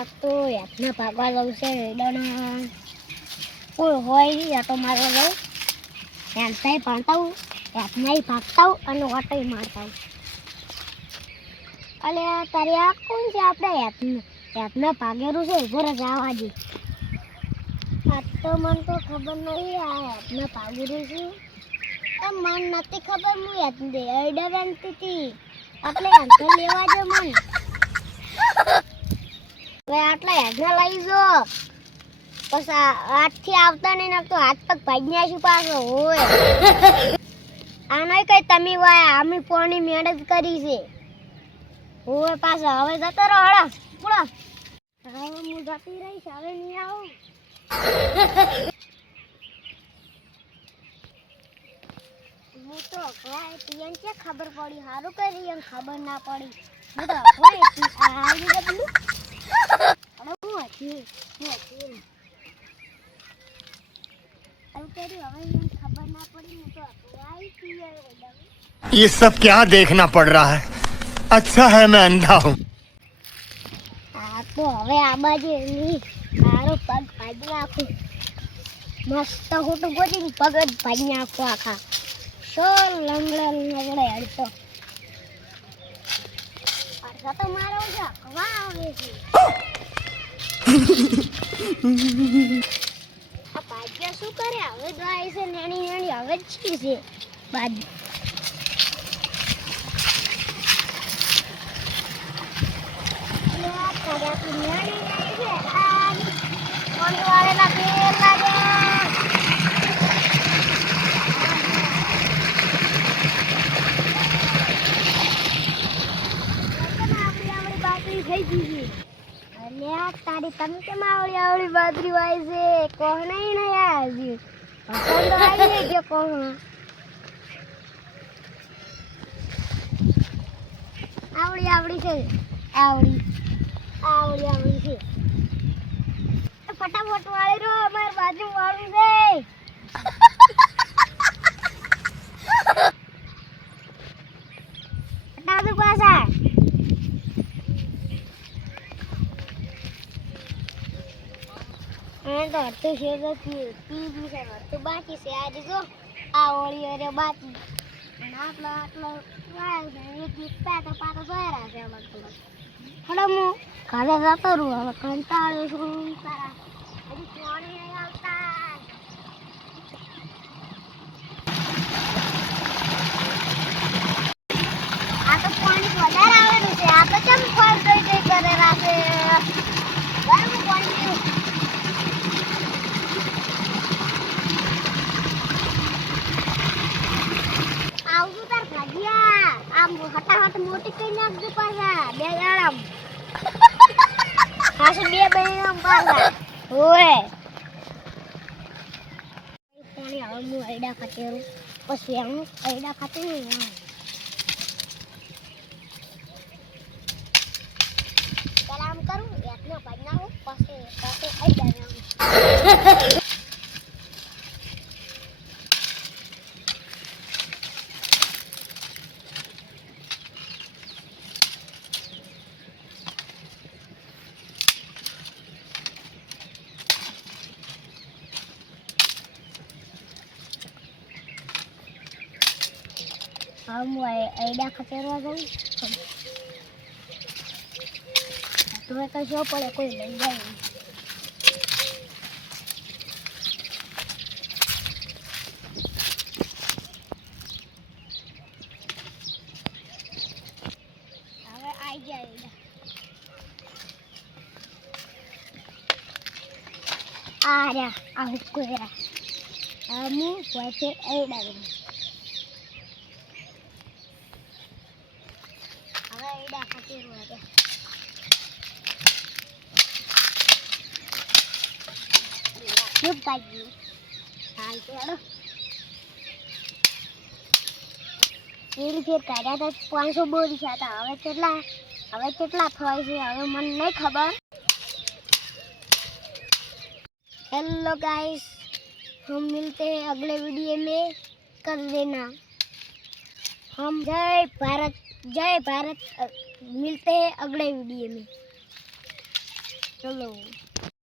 આ તો યાદના ભાગવા જવું છે રેડાના કોઈ હોય નહીં યા તો મારવા જાઉં યાદનાય ભણતા હું યાદનાય ભાગતા હું અને વાટોય મારતા હું અલે તારે આ કોણ છે આપણે યાદના ભાગેલું છે ઉભો જ આવવા દે આ તો મને તો ખબર નહીં આ યાદના ભાગેલું છે મને નથી ખબર હું યાદ દે અરડા બનતી હતી આપણે યાદ લેવા જો મન હવે આટલા યાદના લઈ જો પછી હાથથી આવતા નહીં નાખતો હાથ પગ ભાગી આવીશું પાછો હોય આનો કઈ તમે વાય અમે પોણી મહેનત કરી છે હોય પાછો હવે જતો રહો હળો પૂળો હવે હું જતી રહીશ હવે નહીં આવું હું તો ભાઈ પિયન કે ખબર પડી સારું કરી એમ ખબર ના પડી હું તો ભાઈ આવી ગયું અરે હું હતી ये सब क्या देखना पड़ रहा है अच्छा है मैं अंधा हूँ तो હવે આ બાજુ ની મારો પગ ભાજી નાખું મસ્ત હોટું ગોતી પગ જ ભાજી નાખું આખા સો લંગડા લંગડે હડતો અરસા તો મારો છે હવા આવે છે આ ભાજ્યા શું કરે હવે તો આવી છે નાની નાની હવે જ છે ભાજી તારી તમે કેમ આવડી બાજરી વાય છે કોણ નહીં હજી પસંદ આવી ગયો કોણ આવડી છે આવડી છે ફટાફટ વાળી રો અમાર બાજુ વાળું છે ફટાફટ પાછા તો અડધું છે તો ટીવી છે અડધું બાકી છે આજે જો આ ઓળી અરે બાકી અને આટલો વાળ છે એક પાતો સોયરા છે અલગ અલગ હડો હું ઘરે જતો રહું હવે કંટાળું છું તારા હજી પાણી નહીં આવતા આ તો પાણી વધારે આવેલું છે આ તો કેમ ફળ દઈ કરેલા છે બરાબર પાણી પીવું આવતું તાર ભાજિયા આમ હટાહટ મોટી કઈ નાખજો પાછા બે જણામ પાછું બે બહેનો પાછા ઓય પાણી હવે હું અયડા ખાતેરું પછી હું અયડા ખાતે નહીં સલામ કરું એકનો ભાઈ નાખું પછી અયડા નાખું હું અયડા ખતેરવા જાઉં તો કશો પડે કોઈ લઈ જાય હવે આવી જાય આ રહ્યા આ હુક્કો રહ્યા હું પોતે અયડા ગયું Giúp tay gì? Hai cái đó. Ini ફેર કાઢ્યા તો 500 બોરી છે તો હવે કેટલા થાય છે હવે મને નહીં ખબર हेलो गाइस हम मिलते हैं अगले वीडियो में कर देना हम जय भारत मिलते हैं अगले वीडियो में। ચલો